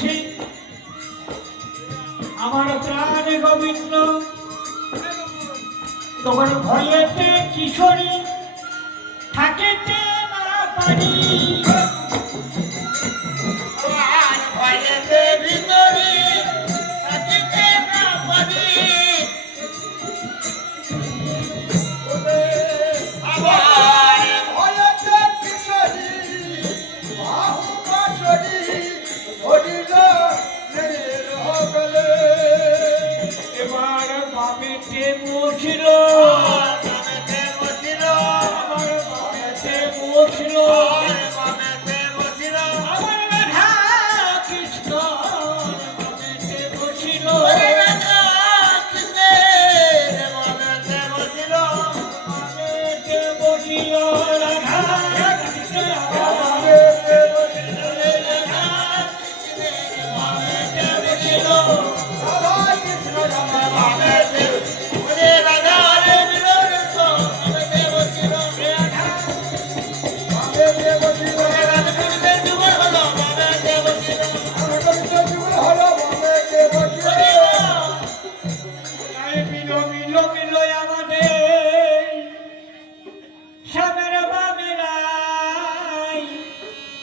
বলছি আমার প্রাণ গোবিন্দ তোমার ভয়েতে কিশোরী থাকিতে না পারি ভয়েতে ভিতরে থাকিতে না পারি এবার বামেতে বসিল আমার রাধা কৃষ্ণ বামেতে বসিল বামেতে বসিল রাধা কৃষ্ণ বামেতে বসিল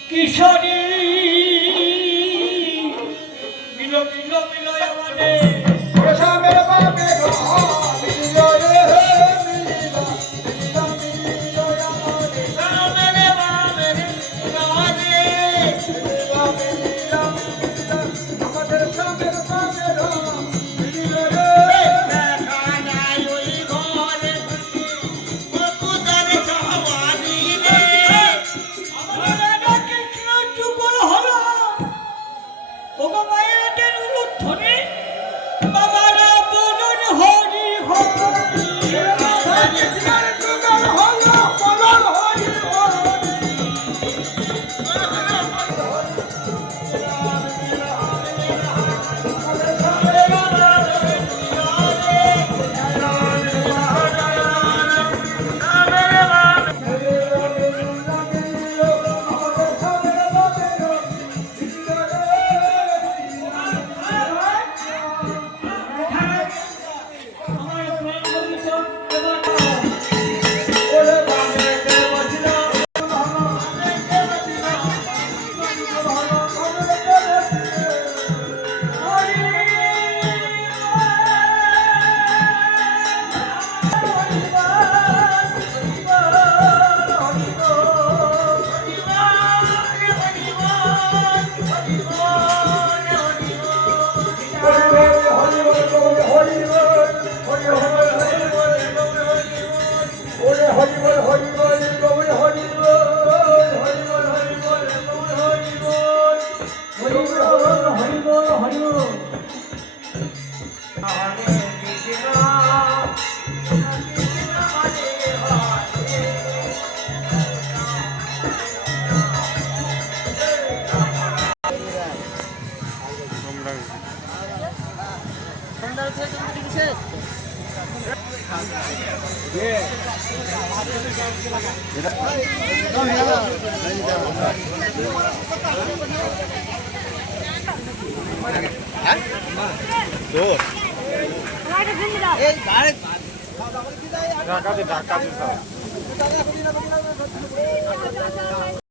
কিশোরী মিলো মিলো মিলো আমাদের স্বামীর বামে মিলো রে মিলো মিলো মিলো আমাদের স্বামীর বামে আমাদের স্বামীর বামে মিলো রে দেখা নাই ওই ঘরে মুকুদার চাওয়ানি রে আমার বাবারা বলুন হরি ঢাকা